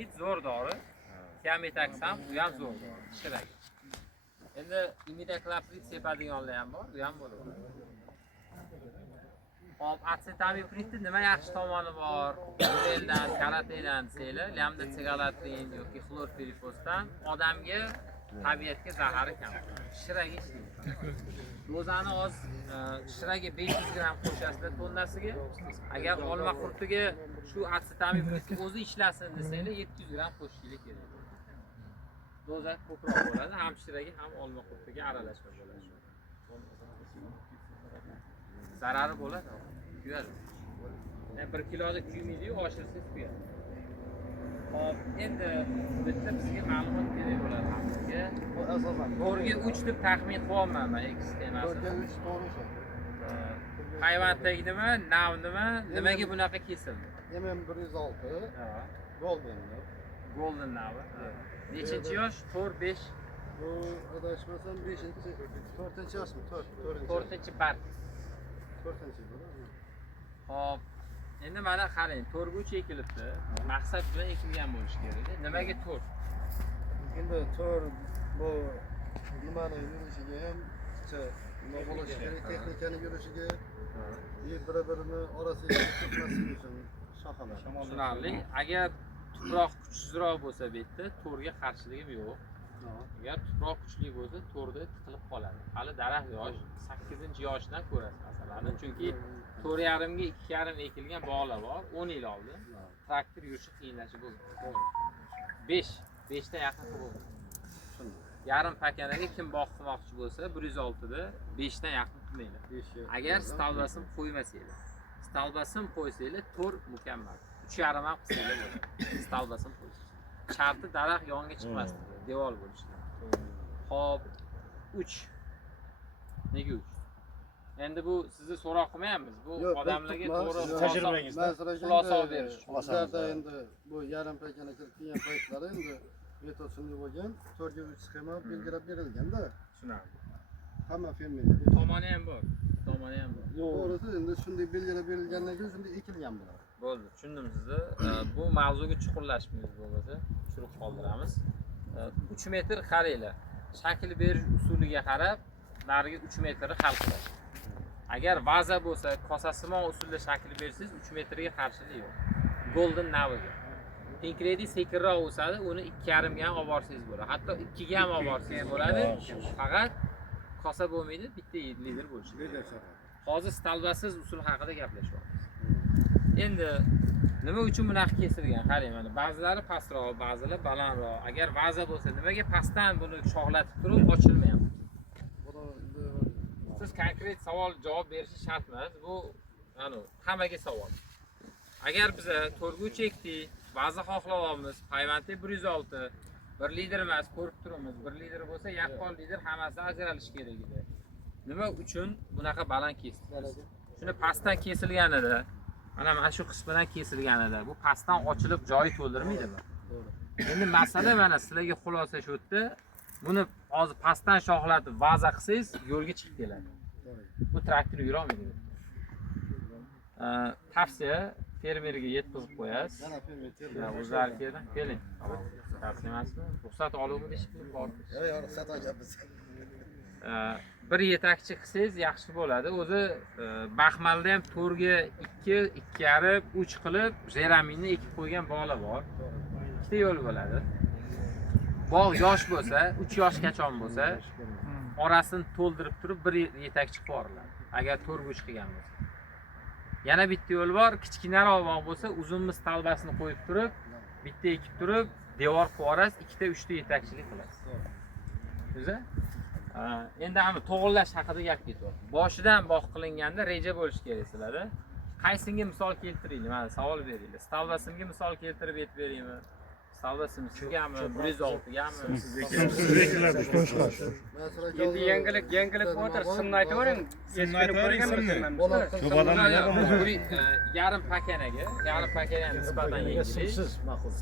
Tiametoksit zo'r dori. Tiametax ham bu ham zo'r dori. Shirak. Endi imidacloprid sepadiganlar ham bor, bu ham bo'ladi. Hop, acetamipridni nima yaxshi tomoni bor? Ureldan, karatedan desanglar, lambda tsigalatrin yoki xlorpirifosdan odamga tabiatga zahari kam. Shiraga ishlaydi. Dozani oz, shiraga 500 gram qo'shasizlar tonnasiga. Agar olma qurtiga shu acetamipridni o'zi ishlasin desanglar 700 gram qo'shishingiz kerak. Doza ko'proq bo'ladi, ham shiraga ham olma qurtiga aralashma bo'ladi. Zarari bo'ladi. Kuyadi. 1 kiloda kuymaydi-yu, oshirsangiz kuyadi. Hop, endi bitta bizga ma'lumot kerak bo'ladi hammaga. Bu asosan to'rga 3 deb taxmin qilyapman men X temasini. To'rga 3 to'g'ri o'sha. Hayvondagnimi, navnimi, nimaga bunaqa kesildi? MM106. Goldenmi? Golden navi. Nechinchi yosh? 4-5. Bu adashmasam 5-chi, 4-chi yoshmi? 4-chi bar. 4-chi bo'ladi. Hop. Endi mana qarang, to'rga 3 ekilibdi. Maqsad bilan ekilgan bo'lishi kerak. Nimaga to'r? Endi to'r bu nimani yurishiga ham, nima bo'lishi kerak, texnikani yurishiga, bir-birini orasiga chiqmasligi uchun shoxalar. Tushunarli. Agar tuproq kuchsizroq bo'lsa bu yerda to'rga qarshiligim yo'q. Agar tuproq kuchli bo'lsa, to'rda tiqilib qoladi. Hali daraxt yosh, 8-yoshdan ko'rasiz masalan. Chunki 4,5 ga 2,5 ekilgan bog'lar bor, 10 yil oldin. Traktor yurishi qiyinlashib bo'ldi. 5 dan yaqin bo'ldi. Yarim pakanaga kim bog' qilmoqchi bo'lsa, 106 da 5 dan yaqin qilmaydi. Agar stalbasim qo'ymasanglar. Stalbasim qo'ysanglar, to'r mukammal. 3,5 ham qilsanglar bo'ladi. Stalbasim qo'ysangiz. Sharti daraxt yonga chiqmasdi, devor bo'lishi. Hop, 3. Nega 3? Endi bu sizni so'roq qilmayapmiz. Bu odamlarga to'g'ri tajribangizdan xulosa berish. Bizlarda endi bu yarim pakana kirib kelgan paytlari endi metod shunday bo'lgan, 4 ga 3 sxema belgilab berilganda. Tushunarli. Hamma fermerlar. Bu tomoni ham bor. Tomoni ham bor. To'g'risi endi shunday belgilab berilgandan keyin shunday ekilgan bo'ladi. Bo'ldi, tushundim sizni. Bu mavzuga chuqurlashmaymiz bo'lmasa, tushirib qoldiramiz. 3 metr qaranglar. Shakl berish usuliga qarab, nariga 3 metrni hal qilamiz. Agar vaza bo'lsa, kosasimon usulda shakl bersangiz 3 metrga qarshilik yo'q. Golden naviga. Pinkredi sekinroq o'sadi, uni 2,5 ga ham olib borsangiz bo'ladi. Hatto 2 ga ham olib borsangiz bo'ladi. Faqat kosa bo'lmaydi, bitta lider bo'lishi kerak. Hozir stalbasiz usul haqida gaplashyapmiz. Endi nima uchun bunaqa kesilgan? Qarang mana, ba'zilari pastroq, ba'zilar balandroq. Agar vaza bo'lsa, nimaga pastdan buni shoxlatib turib ochilmayapti? Siz konkret savol javob berishi shart emas. Bu hammaga savol. Agar biz to'rga 3 ekdik, vaza xohlayapmiz, payvandda 106, 1 litr emas, ko'rib turibmiz. 1 litr bo'lsa, yaqqol litr hammasi ajralishi kerak edi. Nima uchun bunaqa baland kesdik? Shuni pastdan kesilganida, mana shu qismidan kesilganida, bu pastdan ochilib joyi to'ldirmaydimi? Endi masala mana sizlarga xulosa shu yerda. Buni hozir pastdan shoxlatib vaza qilsangiz, yo'lga chiqib keladi. Bu traktor yura olmaydi. Tavsiya fermerga yetkazib qo'yasiz. Mana fermer o'zlari keling. Tavsiya emasmi? Ruxsat oluvmi deyishib bor. Yo'q, ruxsat olamiz. Bir yetakchi qilsangiz yaxshi bo'ladi. O'zi Baxmalda ham to'rga 2, 2,5, 3 qilib jeraminni ekib qo'ygan bog'lar bor. Ikkita yo'l bo'ladi. Bog' yosh bo'lsa, 3 yoshgacha bo'lsa, orasini to'ldirib turib bir yetakchi qilib yuboriladi. Agar to'rga 3 qilgan bo'lsa. Yana bitta yo'l bor, kichkinaroq bog' bo'lsa, uzunmi stalbasini qo'yib turib, bitta ekib turib, devor qilib yuborasiz, 2 ta 3 ta yetakchilik qilasiz. O'zi? Endi ham to'g'rilash haqida gap ketyapti. Boshidan bog' qilinganda reja bo'lish kerak sizlarda. Qaysinga misol keltiraylik? Mana savol beringlar. Stalbasimga misol keltirib aytib beraymi? Stalbasim sizgami, 106 gami? Siznikilarni qo'shlar. Endi yangilik bo'tar, simni aytavering. Eskini ko'rganman. Yarim pakanaga nisbatan yengil.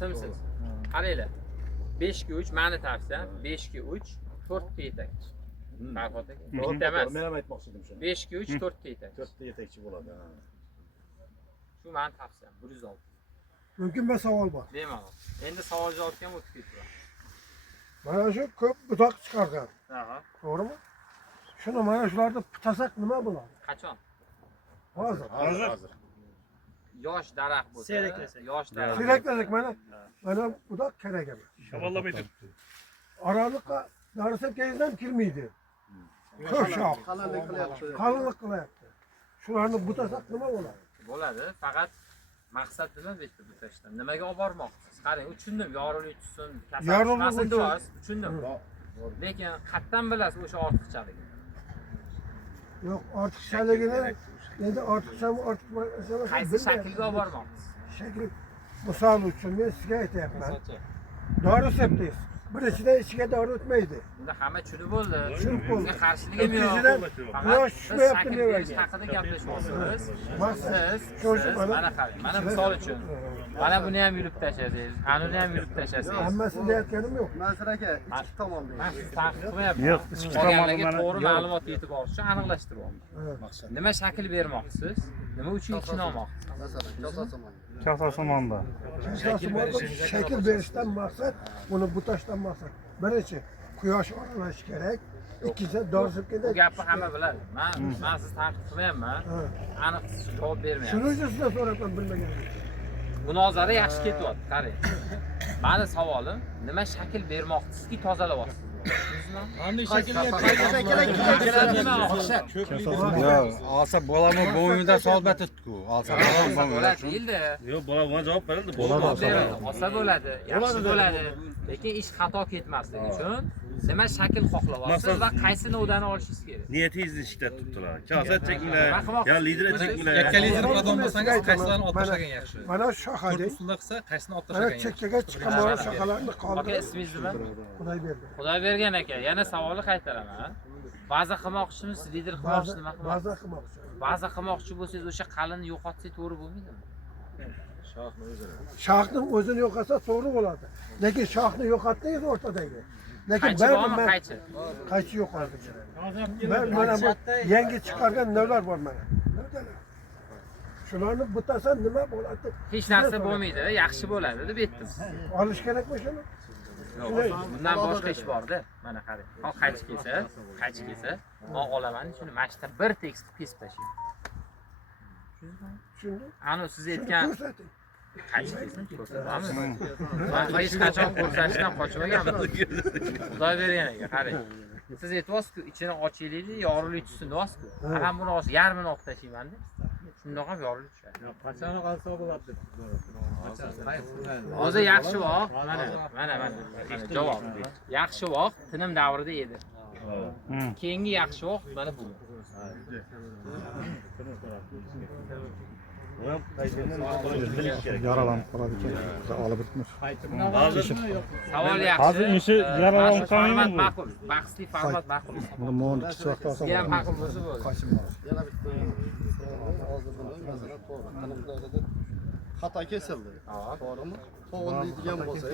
Simsiz. Qaranglar. 5 ga 3 meni tavsiyam, 5 ga 3, 4 ta yetakchi. Farhod aka. Bitta emas. Men ham aytmoqchidim shuni. 5 ga 3, 4 ta yetakchi. 4 ta yetakchi bo'ladi. Shu meni tavsiyam, 106. Mümkün bir savol bor. Bemalol. Endi savol javobga ham o'tib ketdi. Mana shu ko'p butoq chiqargan. Aha. To'g'rimi? Shuni mana shularni putasak nima bo'ladi? Qachon? Hozir. Yosh daraxt bo'lsa, yosh daraxt. Siyraklasak mana butoq kerak emas. Şavallamaydı. Aralıkqa darsa tezdan kirmaydi. Ko'p shox. Qalinlik qilyapti. Shularni butasak nima bo'ladi? Bo'ladi, faqat maqsad nima bu yerda butashdan? Nimaga olib bormoqchisiz? Qarang, tushundim, yorug'lik tushsin, kasallanmasin deyapsiz, tushundim. Lekin qayerdan bilasiz o'sha ortiqchaligini? Yo'q, ortiqchaligini endi ortiqchami, ortiqchami Qaysi shaklga olib bormoqchisiz? Shakl misol uchun men sizga aytyapman. Dori sepdingiz. Birinchidan ichiga dori o'tmaydi. Bunda hamma tushunib bo'ldi. Tushunib bo'ldi. Sizga qarshiligim yo'q. Quyosh tushmayapti nevaga. Haqida gaplashmoqchisiz. Siz Mana qarang. Mana misol uchun. Mana buni ham yulib tashlasangiz, anuni ham yulib tashlasangiz. Hammasini deyotganim yo'q. Nasir aka, ikki tomonda. Men siz taqiq qilmayapman. Yo'q, ichki Qolganlarga tomonda to'g'ri yo'q. ma'lumot yetib borish uchun aniqlashtiryapman. Nima shakl bermoqchisiz? Nima uchun ishni olmoqchisiz? Masalan, kosasamon. Kasasamanda. Shakl berishdan maqsad, buni butashdan maqsad. Birinchi, quyosh oralash kerak. Ikkinchi, dori sepganda. Bu gapni hamma biladi. Men siz taqiq qilmayapman. Aniq javob bermayapman. Shuning uchun sizdan so'rayapman bilmaganim. Munozara yaxshi ketyapti, qarang. Mani savolim, nima shakl bermoqchisizki tozalayapsiz? Yo, olsa bolamni bo'ynidan solbatdi-ku. Olsa bolam bo'ladi, deyildi. Yo'q, bola buna javob berildi. Olsa bo'ladi, yaxshi bo'ladi. Lekin ish xato ketmasligi uchun nima shakl xohlayapsiz va qaysi novdan olishingiz kerak? Niyetingizni ishlatib turibdilar. Kasa chekinglar, ya lider chekinglar. Yakka lider prodon bo'lsangiz, qaysilarni olib tashlagan yaxshi. Mana shu shoxada. Usulda qilsa, qaysini olib Mana tashlagan yaxshi. chekkaga chiqaman shoxalarni Aka, qoldirib. ismingiz nima? Xudoyberdi. Xudoybergan aka, yana savolni qaytaraman. Ba'zi qilmoqchimiz, lider qilmoqchi nima qilmoqchi? Ba'zi qilmoqchi. Ba'zi qilmoqchi bo'lsangiz, o'sha qalinni yo'qotsak to'g'ri bo'lmaydimi? Shoxni o'zini yo'qotsa to'g'ri bo'ladi. Lekin shoxni yo'qotdingiz o'rtadagi. Lekin Qaychi bormi, qaychi? qaychi yo'qoldi. Mana bu yangi chiqargan navlar bor mana. Shularni butasan nima bo'ladi? Hech narsa bo'lmaydi, yaxshi bo'ladi deb aytdim. Olish kerakmi shuni? Bundan boshqa ish borda. Mana qarang. Hop qaychi kelsa, men olaman, shuni mashta bir tekst kesib tashlayman. Tushundingmi? Ani siz aytgan Ko'rsating. qaychi kelsin, ko'rsatamiz. Men hech qachon ko'rsatishdan qochmaganman. Xudo bergan aka, qarang. Siz aytyapsiz-ku, ichini ochaylik, yorug'lik tushsin deyapsiz-ku. Ham buni olib yarmini olib tashlayman-da. Shundoq ham yorug'lik tushadi. Qachon qolsa bo'ladi. Hozir yaxshi vaqt, mana javob. Yaxshi vaqt tinim davrida edi. Keyingi yaxshi vaqt mana bu. Yaralanib qoladi ekan. Olib bitmiş. Savol yaxshi. Hozir ishi yaralanib Format qolmaymi? ma'qul. Bahsli format ma'qul. Buni mo'ni kichik vaqt olsa Sizga ham ma'qul bo'lsa bo'ldi. Yana bitta hozir masalan to'g'ri. Qanaqadir xato kesildi. To'g'rimi? To'g'rilaydigan bo'lsa,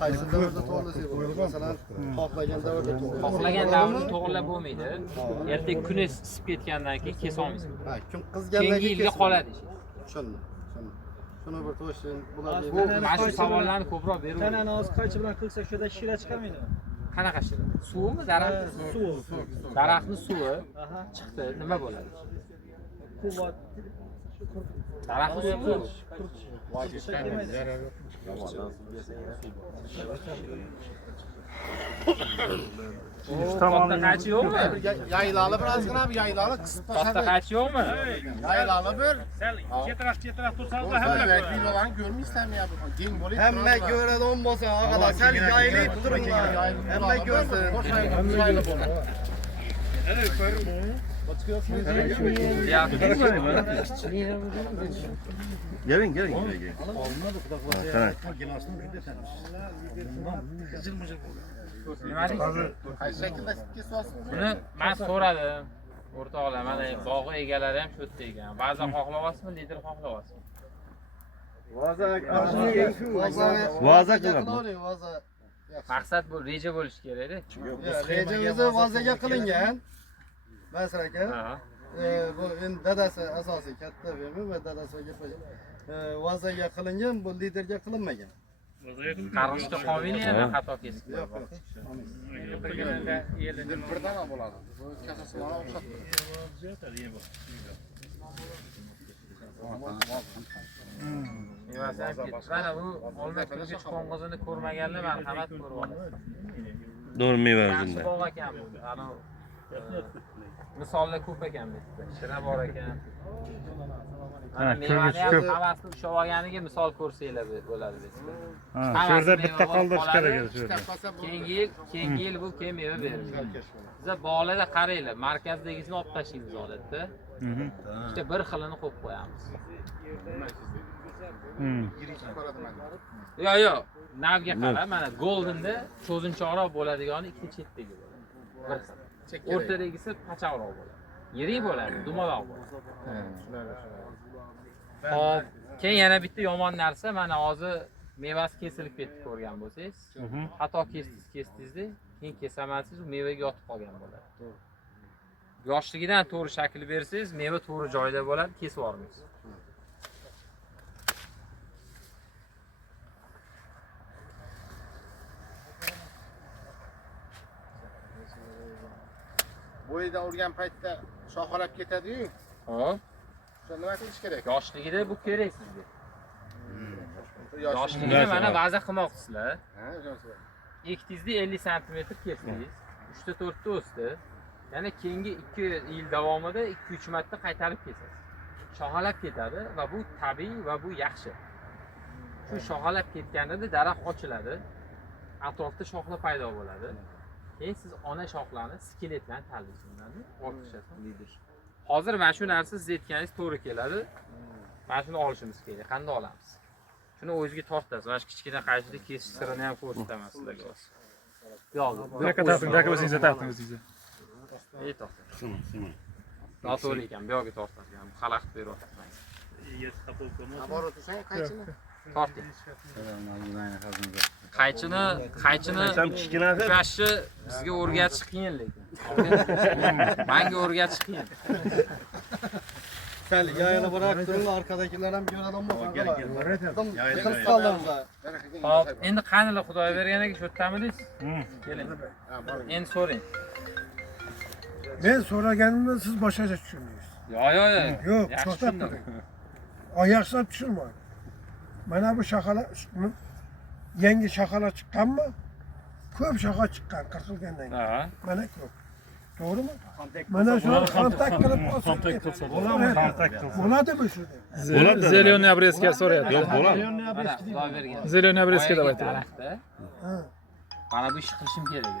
qaysi davrda to'g'rilasa bo'ladi. Masalan, xohlagan davrda to'g'ri. Xohlagan davrda to'g'rilab bo'lmaydi. Ertaga kun isib ketgandan keyin kesa olmaysiz. Ha, kun qizgandan Keyingi yilga qoladi ish. Tushundim. Shuni bir to'shin bular Bu mana shu savollarni ko'proq berib. Tanani hozir qaychi bilan qilsak, shunda shira chiqarmaydimi? Qanaqa shira? Suvmi, daraxt? Suv. Daraxtni suvi chiqdi, nima bo'ladi? Quvvat. Daraxtni suvi. Katta qaychi yo'qmi? yaylali birozgina yaylali qisib Katta qaychi yo'qmi? yaylali bir Chetraq tursangiz videolarni ko'rmaysizlarmi ya bu keng bo'lib Hamma ko'radigan bo'lsa, og'alar sal yayilib turinglar. Hamma ko'rsin. Gelin. Nima deysiz? qaysi shaklda kesyapsiz? Buni men so'radim. O'rtoqlar, mana bog'i egalari ham shu yerda ekan. Ba'zan xohlayapsizmi, lider xohlayapsizmi? Vaza qilaman. Maqsad bu reja bo'lishi kerak-da. Rejamizni vazaga qilingan. Masar aka. Bu endi dadasi asosiy katta bemi va dadasiga vazaga qilingan, bu liderga qilinmagan. Qarg'ishga qobil yana xato kesib. Yo'q, birdan ham bo'ladi. Bu kasasimona o'xshatdi. Mana bu olma kulgich qo'ng'izini ko'rmaganlar marhamat ko'rib olasiz. Doğru meyve Yaxshi özünde. bog' ekan bu. Misollar ko'p ekan bizda. Shira bor ekan. Mana mevani ham havasni ushlab olganiga misol ko'rsanglar bo'ladi bizda. Şurada bitta qoldirish kerak edi. Keyingi yil bu keyin meva beradi. Biza bog'larda qaranglar, markazdagisini olib tashlaymiz odatda. İşte bir xilini qo'yib qo'yamiz. Yo'q, navga qara, mana goldenda cho'zinchoqroq bo'ladigani ikki chetdagi bo'ladi. O'rtadagisi pachaqroq bo'ladi. Yirik bo'ladi, dumaloq bo'ladi. Hop, keyin yana bitta yomon narsa, mana hozir mevasi kesilib ketdi ko'rgan bo'lsangiz, xato kesdingizda, keyin kesamansiz, u mevaga yotib qolgan bo'ladi. Yoshligidan to'g'ri shakl bersangiz, meva to'g'ri joyda bo'ladi, kesib yubormaysiz. Bo'yidan urgan paytda shoxalab ketadi-yu. Hop. Shunda nima qilish kerak? Yoshligida bu kerak sizga. Yoshligida mana baza qilmoqsizlar. Ekdingizda 50 sm kesdingiz. 3 ta 4 ta o'sdi. Yana keyingi 2 yil davomida 2-3 marta qaytarib kesasiz. Shoxalab ketadi va bu tabiiy va bu yaxshi. Shu shoxalab ketganida daraxt ochiladi. Atrofda shoxlar paydo bo'ladi. Keyin siz ona shoxlarni skelet bilan tanlaysiz, ortishasiz. Hozir mana shu narsa siz aytganingiz to'g'ri keladi. Mana shuni olishimiz kerak. Qanday olamiz? Shuni o'ziga tortasiz. Mana shu kichkina qaychida kesish sirini ham ko'rsataman sizlarga hozir. Yo'q, Daka o'zingizga torting o'zingizga. Noto'g'ri ekan, bu yoqqa tortasiz. Xalaqit beryapman. Naborot desang qaychini? Torting. Qaychini ushlashni bizga o'rgatish qiyin lekin. Menga o'rgatish qiyin. Sal yayla bırak durun arkadakiler hem gören olmasın. Kılıç kaldığımızda. Hop, endi qanilar Xudoy berganiga shu yertamidingiz? Keling. Endi so'rang. Men so'raganimda siz boshqacha tushundingiz. Yo'q. Yo'q, Yaxshi to'xtab tushundim. turing. Oyoqsab tushunmang. Mana bu shoxalar yangi shoxalar chiqqanmi? Ko'p shoxa chiqqan, qirqilgandan keyin. Ha. Mana ko'p. To'g'rimi? Mana shuni kontakt qilib bo'ladimi shu? Zeleный обрезка so'rayapti. Yo'q, bo'ladi. Mana Xudoy bergan. Zelený обрезка давайте. Daraxtda. Mana bu ishni qilishim kerak edi.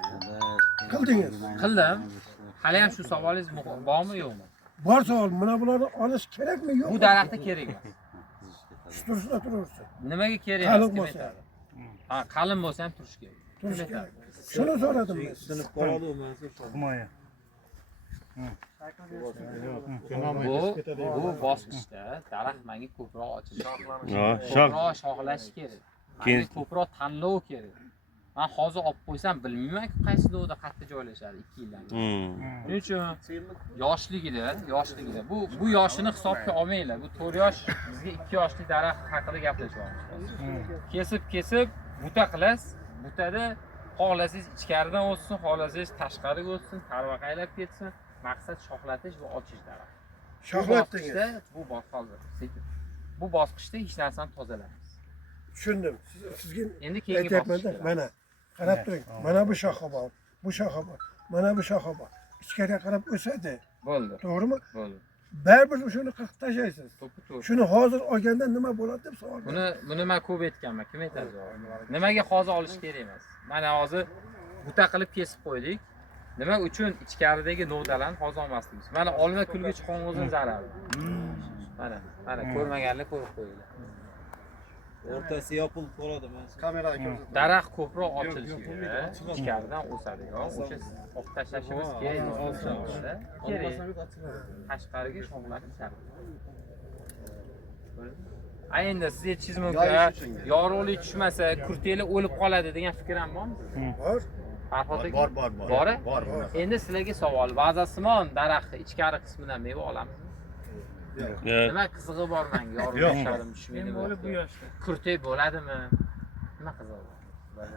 Qildingiz. Qildim. Hali ham shu savolingiz bormi yo'qmi? Bor savol, mana bularni olish kerakmi yo'qmi? Bu daraxtda kerak emas. Turishda turaversin. Nimaga kerak Qalin emas? bo'lsa. Ha, qalin bo'lsa ham turish kerak. Turish kerak. Shuni so'radim men. Himoya. Bu bosqichda daraxt menga ko'proq ochilishi kerak. Shox. Ko'proq shoxlashi kerak. Menga ko'proq tanlov kerak. Men hozir olib qo'ysam bilmayman qaysi do'da qayerda joylashadi 2 yildan keyin. Shuning uchun yoshligida bu yoshini hisobga olmanglar. Bu 4 yosh bizga 2 yoshli daraxt haqida gaplashyapmiz. Kesib buta qilasiz. Butada xohlasangiz ichkaridan o'tsin, xohlasangiz tashqariga o'tsin, tarvaqaylab ketsin. Maqsad shoxlatish va ochish daraxt. Shoxlatdingiz. Bu bosqichda hech narsani tozalaymiz. Tushundim. Sizga Endi keyingi aytyapman-da, mana qarab turing. Mana bu shoxa bor, bu shoxa bor, mana bu shoxa bor. Ichkariga qarab o'sadi. Bo'ldi. To'g'rimi? Bo'ldi. Baribir shuni qirqib tashlaysiz. To'g'ri. Shuni hozir olganda nima bo'ladi deb savol Buni men ko'p aytganman. Kim aytadi? Nimaga hozir olish kerak emas? Mana hozir buta qilib kesib qo'ydik. Nima uchun ichkaridagi novdalarni hozir olmasligimiz? Mana olma kulgich qo'ng'izning zarari. Mana ko'rmaganlar ko'rib qo'yinglar. O'rtasi yopilib qoladi men. Kameraga ko'rsatdim. Daraxt ko'proq ochilishiga, ichkaridan o'sadigan, o'sha olib tashlashimiz kerak. Kerak. Tashqariga shoxlarni shart. Endi siz aytishingiz mumkin, yorug'lik tushmasa, kurtanglar o'lib qoladi degan fikr ham bormi? bor. Farhod aka? Bor. Bor. Endi sizlarga savol, vazasimon daraxtni ichkari qismidan meva olamizmi? Nima qizig'i bor menga? Yorishlardim tushmaydi. Men bo'lib bu yoshda. Kurtek bo'ladimi? Nima qizig'i bor?